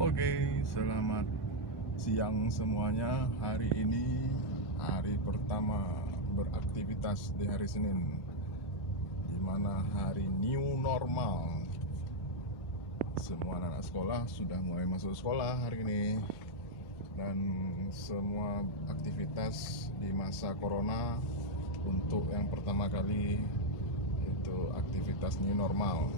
Oke, selamat siang semuanya. Hari ini hari pertama beraktivitas di hari Senin, di mana hari new normal. Semua anak sekolah sudah mulai masuk sekolah hari ini, dan semua aktivitas di masa corona untuk yang pertama kali itu aktivitas new normal.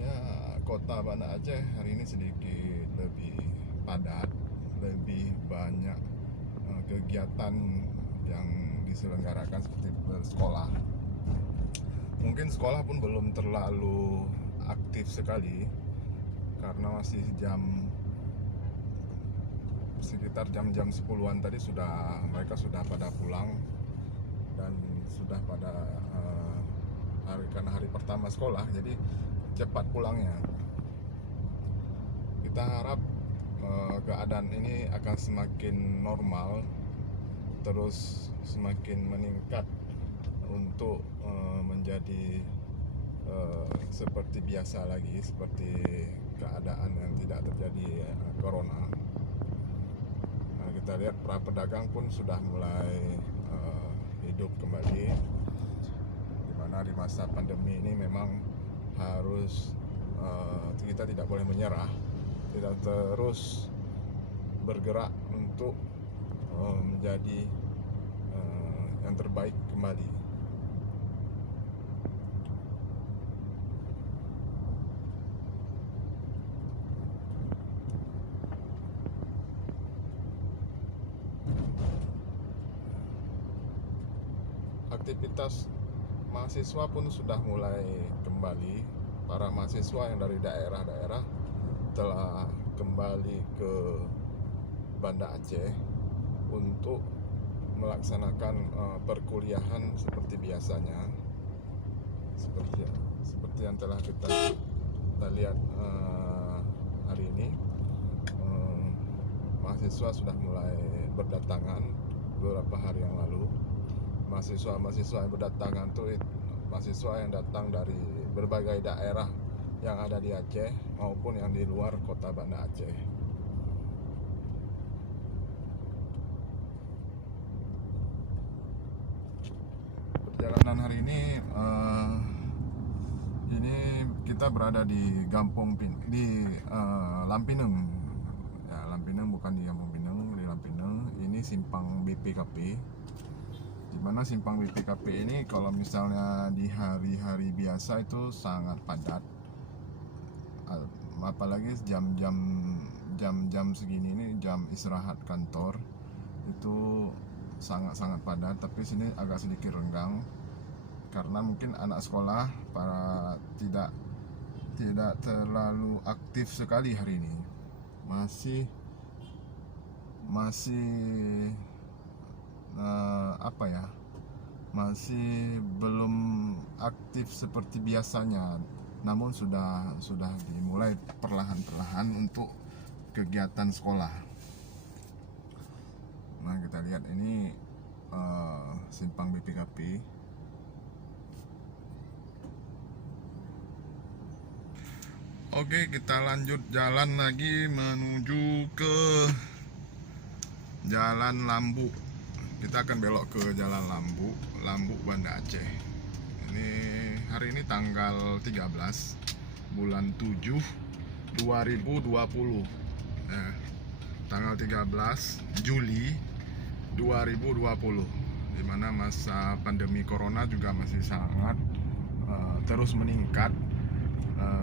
Ya, kota Banda Aceh hari ini sedikit lebih padat, lebih banyak kegiatan yang diselenggarakan seperti bersekolah. Mungkin sekolah pun belum terlalu aktif sekali karena masih sekitar jam-jam 10-an tadi mereka sudah pada pulang dan sudah pada karena hari pertama sekolah, jadi cepat pulangnya. Kita harap keadaan ini akan semakin normal, terus semakin meningkat untuk menjadi seperti biasa lagi, seperti keadaan yang tidak terjadi corona. Kita lihat para pedagang pun sudah mulai hidup kembali, dimana di masa pandemi ini memang harus kita tidak boleh menyerah, tidak terus bergerak untuk menjadi yang terbaik kembali. Aktivitas mahasiswa pun sudah mulai kembali. Para mahasiswa yang dari daerah-daerah telah kembali ke Banda Aceh untuk melaksanakan perkuliahan seperti biasanya, seperti yang telah kita lihat hari ini. Mahasiswa sudah mulai berdatangan beberapa hari yang lalu. Mahasiswa yang berdatangan itu mahasiswa yang datang dari berbagai daerah yang ada di Aceh maupun yang di luar kota Banda Aceh. Perjalanan hari ini kita berada di Lampineng. Ya, Lampineng, bukan di Kampung Pineng, di Lampineng. Ini simpang BPKP. Dimana simpang BPKP ini kalau misalnya di hari-hari biasa itu sangat padat, apalagi jam-jam segini ini jam istirahat kantor, itu sangat-sangat padat. Tapi sini agak sedikit renggang karena mungkin anak sekolah tidak terlalu aktif sekali hari ini, masih masih belum aktif seperti biasanya, namun sudah dimulai perlahan-perlahan untuk kegiatan sekolah. Nah, kita lihat ini simpang BPKP. Oke, kita lanjut jalan lagi menuju ke Jalan Lambu. Kita akan belok ke Jalan Lambu Banda Aceh. Ini hari ini tanggal 13 bulan 7 2020. Tanggal 13 Juli 2020, di mana masa pandemi corona juga masih sangat terus meningkat.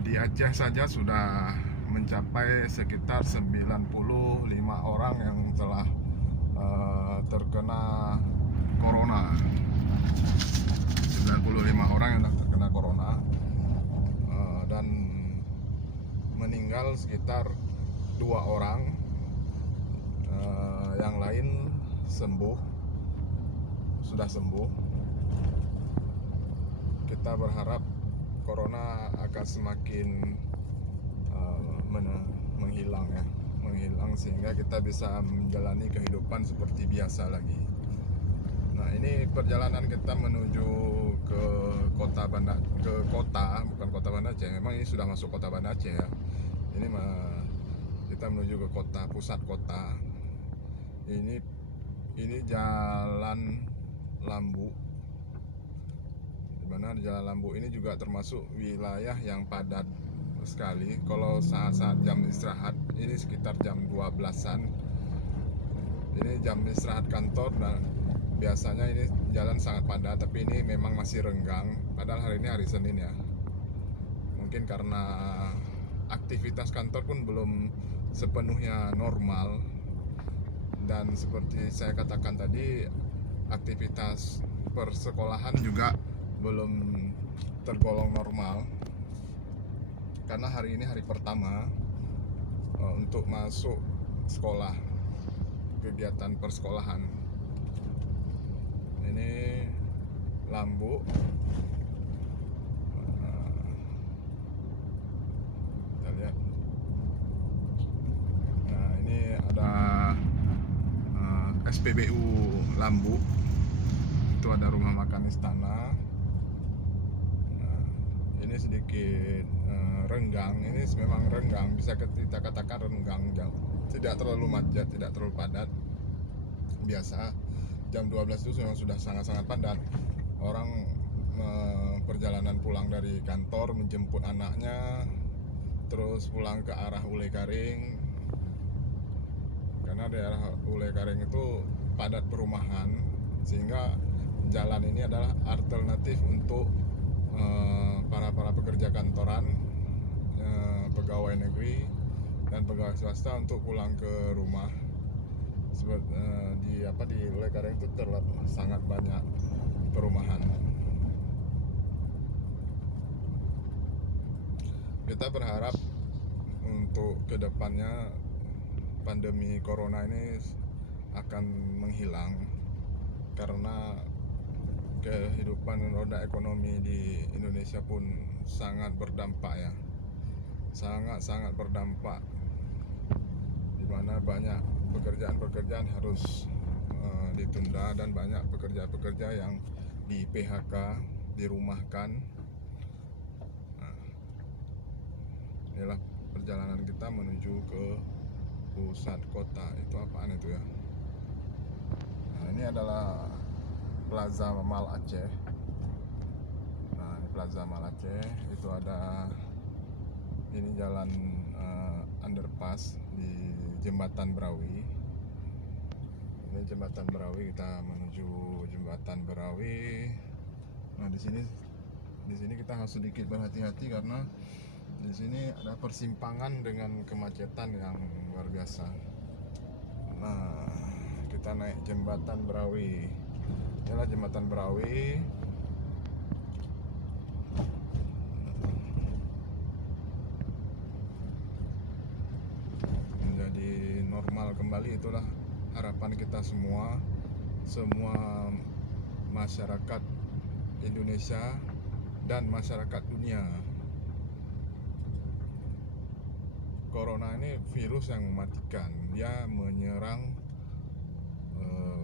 Di Aceh saja sudah mencapai sekitar 95 orang yang telah terkena corona. 95 orang yang terkena corona, dan meninggal sekitar 2 orang. Yang lain sudah sembuh. Kita berharap corona akan semakin menghilang sehingga kita bisa menjalani kehidupan seperti biasa lagi. Nah, ini perjalanan kita menuju ke bukan kota Banda Aceh. Memang ini sudah masuk kota Banda Aceh ya. Ini kita menuju ke kota, pusat kota. Ini Jalan Lambu, dimana Jalan Lambu ini juga termasuk wilayah yang padat sekali. Kalau saat-saat jam istirahat, ini sekitar jam 12-an, ini jam istirahat kantor, dan biasanya ini jalan sangat padat, tapi ini memang masih renggang. Padahal hari ini hari Senin ya, mungkin karena aktivitas kantor pun belum sepenuhnya normal. Dan seperti saya katakan tadi, aktivitas persekolahan juga belum tergolong normal, karena hari ini hari pertama untuk masuk sekolah, kegiatan persekolahan. Ini Lambu, kita lihat. Nah, ini ada SPBU Lambu, itu ada rumah makan istana. Nah, ini sedikit renggang. Ini memang renggang, bisa kita katakan renggang, tidak terlalu macet, tidak terlalu padat. Biasa jam 12 itu memang sudah sangat-sangat padat. Orang perjalanan pulang dari kantor, menjemput anaknya, terus pulang ke arah Ule Karing, karena daerah Ule Karing itu padat perumahan, sehingga jalan ini adalah alternatif untuk para pekerja kantoran, pegawai negeri dan pegawai swasta untuk pulang ke rumah. Di Ule Karing itu terlihat sangat banyak perumahan. Kita berharap untuk kedepannya pandemi corona ini akan menghilang, karena kehidupan roda ekonomi di Indonesia pun sangat berdampak ya, sangat berdampak, di mana banyak pekerjaan harus ditunda, dan banyak pekerja yang di PHK, dirumahkan. Nah, inilah perjalanan kita menuju ke pusat kota. Itu apaan itu ya? Nah, ini adalah Plaza Mal Aceh. Nah, ini Plaza Mal Aceh, itu ada ini jalan underpass di Jembatan Berawi. Ini Jembatan Berawi, kita menuju Jembatan Berawi. Nah, di sini kita harus sedikit berhati-hati, karena di sini ada persimpangan dengan kemacetan yang luar biasa. Nah, kita naik Jembatan Berawi. Inilah Jembatan Berawi. Menjadi normal kembali, itulah harapan kita semua masyarakat Indonesia dan masyarakat dunia. Corona ini virus yang mematikan, dia menyerang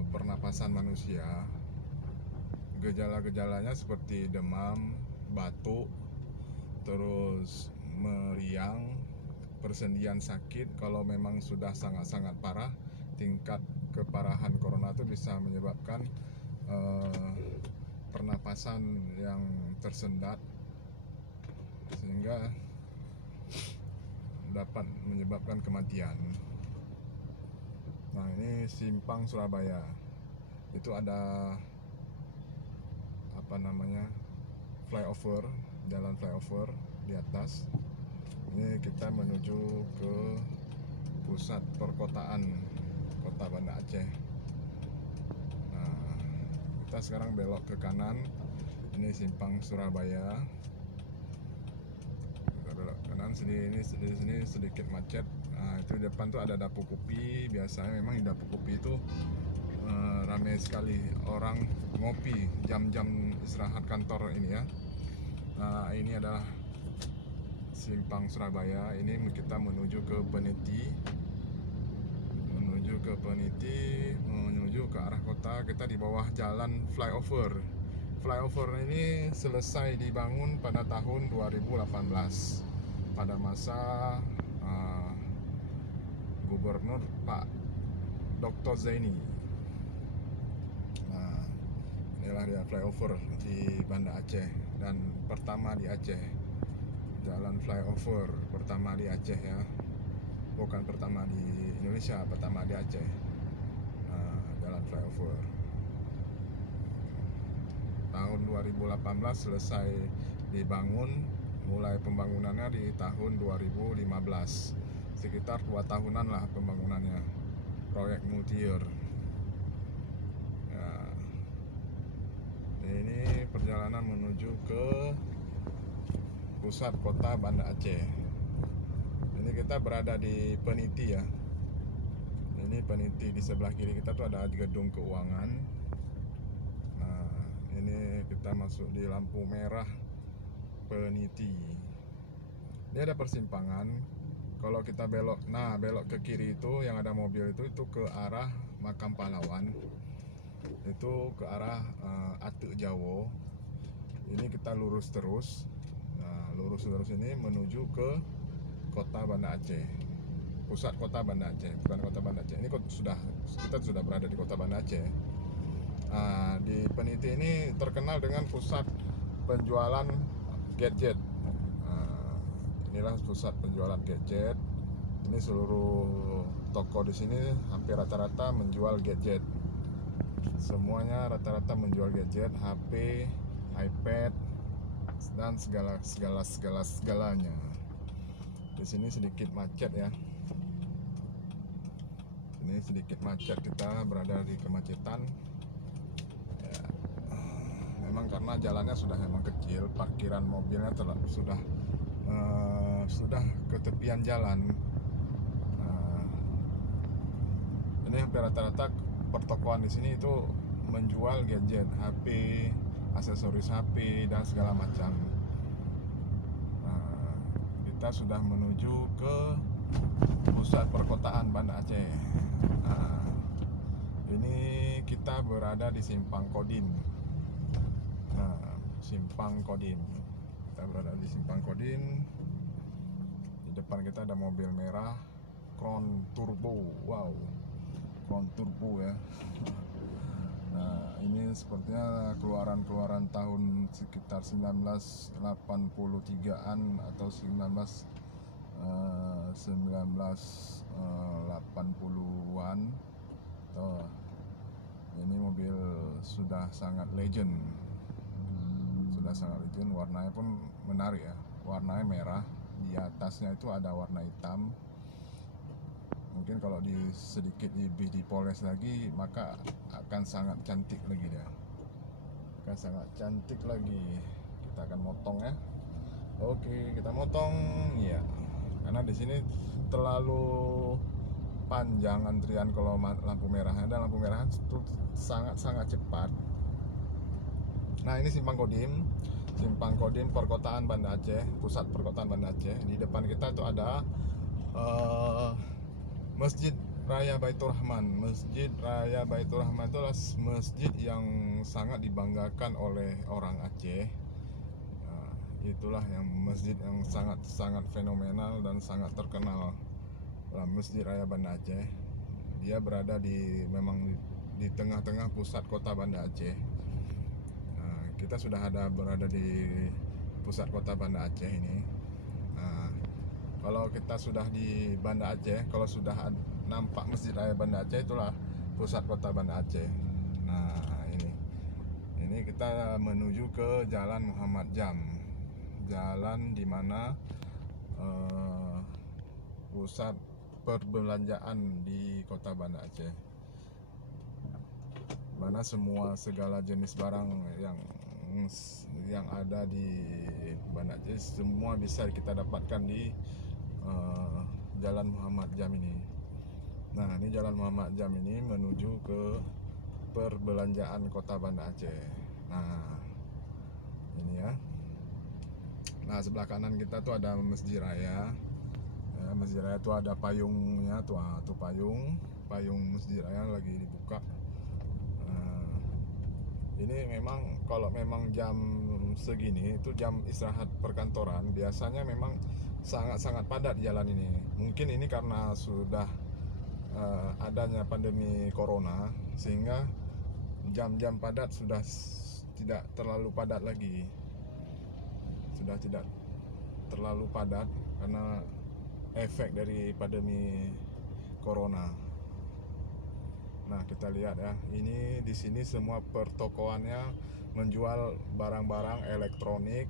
pernapasan manusia. Gejala-gejalanya seperti demam, batuk, terus meriang, persendian sakit. Kalau memang sudah sangat-sangat parah, tingkat keparahan corona itu bisa menyebabkan pernapasan yang tersendat, sehingga dapat menyebabkan kematian. Nah, ini Simpang Surabaya. Itu ada flyover, jalan flyover di atas. Ini kita menuju ke pusat perkotaan Kota Banda Aceh. Nah, kita sekarang belok ke kanan. Ini Simpang Surabaya. Kita belok kanan, di sini sedikit macet. Nah, itu di depan tuh ada Dapu Kopi. Biasanya memang di Dapu Kopi itu ramai sekali orang ngopi jam-jam istirahat kantor ini ya. Nah, ini adalah Simpang Surabaya. Ini kita menuju ke Peniti, menuju ke arah kota. Kita di bawah jalan flyover. Flyover ini selesai dibangun pada tahun 2018 pada masa Gubernur Pak Dr. Zaini. Nah, inilah dia flyover di Banda Aceh dan pertama di Aceh. Jalan flyover pertama di Aceh ya. Bukan pertama di Indonesia, pertama di Aceh. Nah, jalan flyover. Tahun 2018 selesai dibangun, mulai pembangunannya di tahun 2015. Sekitar 2 tahunan lah pembangunannya. Proyek multi-year. Ya. Ini perjalanan menuju ke pusat kota Banda Aceh. Ini kita berada di Peniti ya. Ini Peniti, di sebelah kiri kita tuh ada gedung keuangan. Nah, ini kita masuk di lampu merah Peniti. Dia ada persimpangan. Kalau kita belok, nah belok ke kiri itu yang ada mobil itu ke arah Makam Pahlawan. Itu ke arah Atuk Jawo. Ini kita lurus terus. Nah, lurus terus ini menuju ke kota Banda Aceh, pusat kota Banda Aceh, bukan kota Banda Aceh. Ini kita sudah berada di kota Banda Aceh. Nah, di Peniti ini terkenal dengan pusat penjualan gadget. Nah, inilah pusat penjualan gadget. Ini seluruh toko di sini hampir rata-rata menjual gadget. Semuanya rata-rata menjual gadget, HP, iPad, dan segalanya. Di sini sedikit macet ya. Ini sedikit macet, kita berada di kemacetan. Ya, memang karena jalannya sudah memang kecil, parkiran mobilnya sudah ke tepian jalan. Ini hampir rata-rata pertokoan di sini itu menjual gadget, HP, aksesoris HP dan segala macam. Kita sudah menuju ke pusat perkotaan Banda Aceh. Nah, ini kita berada di Simpang Kodim. Nah, Simpang Kodim. Kita berada di Simpang Kodim. Di depan kita ada mobil merah Crown Turbo. Wow, Crown Turbo ya. Nah, ini sepertinya keluaran tahun sekitar 1983-an atau 1980-an. Ini mobil sudah sangat legend. Warnanya pun menarik ya. Warnanya merah, di atasnya itu ada warna hitam. Mungkin kalau sedikit lebih dipoles lagi maka akan sangat cantik lagi dia. Kita akan motong ya. Oke, kita motong ya. Karena di sini terlalu panjang antrian kalau lampu merah. Ada lampu merah itu sangat cepat. Nah, ini Simpang Kodim perkotaan Banda Aceh, pusat perkotaan Banda Aceh. Di depan kita tuh ada Masjid Raya Baitur Rahman. Masjid Raya Baitur Rahman itu adalah masjid yang sangat dibanggakan oleh orang Aceh. Nah, itulah yang masjid yang sangat fenomenal dan sangat terkenal. Masjid Raya Banda Aceh. Dia berada memang di tengah-tengah pusat kota Banda Aceh. Nah, kita sudah berada di pusat kota Banda Aceh ini. Nah, kalau kita sudah di Banda Aceh, kalau sudah nampak Masjid Raya Banda Aceh, itulah pusat kota Banda Aceh. Nah, ini kita menuju ke Jalan Muhammad Jam, jalan di mana pusat perbelanjaan di kota Banda Aceh, mana segala jenis barang yang ada di Banda Aceh semua bisa kita dapatkan di Jalan Muhammad Jam ini. Nah, ini Jalan Muhammad Jam ini menuju ke perbelanjaan kota Banda Aceh. Nah, ini ya. Nah, sebelah kanan kita tuh ada Masjid Raya. Masjid Raya tuh ada payungnya tuh, payung Masjid Raya lagi dibuka. Ini memang kalau memang jam segini itu jam istirahat perkantoran, biasanya memang sangat padat di jalan ini. Mungkin ini karena sudah adanya pandemi corona, sehingga jam-jam padat sudah tidak terlalu padat lagi. Sudah tidak terlalu padat karena efek dari pandemi corona. Nah, kita lihat ya, ini di sini semua pertokoannya menjual barang-barang elektronik.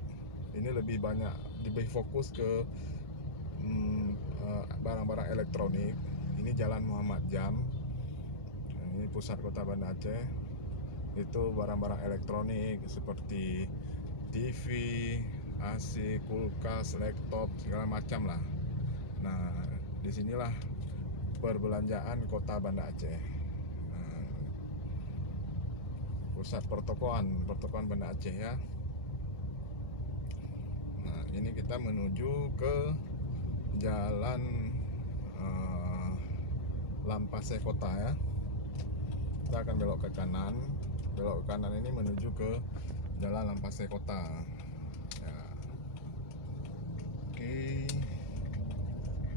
Ini lebih banyak, lebih fokus ke barang-barang elektronik. Ini Jalan Muhammad Jam. Ini pusat kota Banda Aceh. Itu barang-barang elektronik seperti TV, AC, kulkas, laptop, segala macam lah. Nah, disinilah perbelanjaan kota Banda Aceh. Pusat pertokoan Banda Aceh ya. Nah, ini kita menuju ke jalan Lampasai Kota ya. Kita akan belok ke kanan. Belok ke kanan ini menuju ke jalan Lampasai Kota ya. Oke,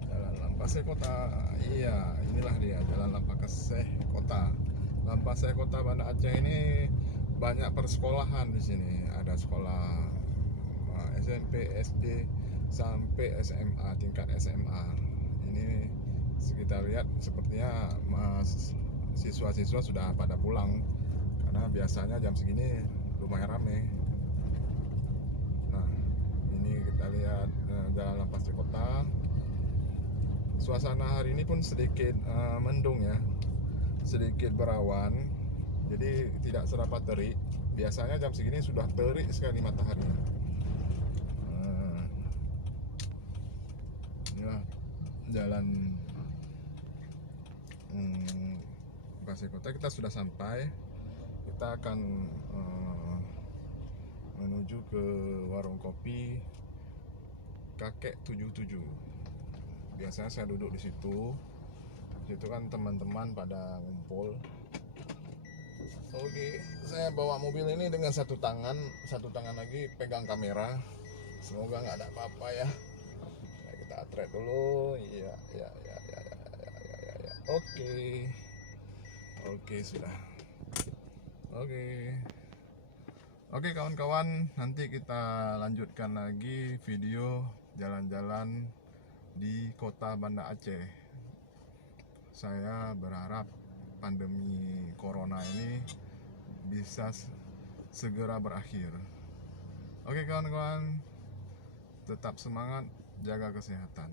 jalan Lampasai Kota. Iya, inilah dia jalan Lampasai Kota. Lampasai Kota Banda Aceh ini banyak persekolahan di sini. Ada sekolah SMP, SD sampai SMA, tingkat SMA. Ini kita lihat sepertinya siswa-siswa sudah pada pulang karena biasanya jam segini lumayan ramai. Nah, ini kita lihat jalan Lampasai Kota. Suasana hari ini pun sedikit mendung ya, sedikit berawan, jadi tidak serapat terik. Biasanya jam segini sudah terik sekali matahari. Inilah jalan Lampasai Kota. Kita sudah sampai. Kita akan menuju ke warung kopi Kakek 77. Biasanya saya duduk di situ. Situ kan teman-teman pada ngumpul. Oke, saya bawa mobil ini dengan satu tangan lagi pegang kamera. Semoga nggak ada apa-apa ya. Nah, kita atret dulu. Iya. Oke, sudah. Oke kawan-kawan, nanti kita lanjutkan lagi video jalan-jalan di kota Banda Aceh. Saya berharap pandemi corona ini bisa segera berakhir. Oke kawan-kawan, tetap semangat, jaga kesehatan.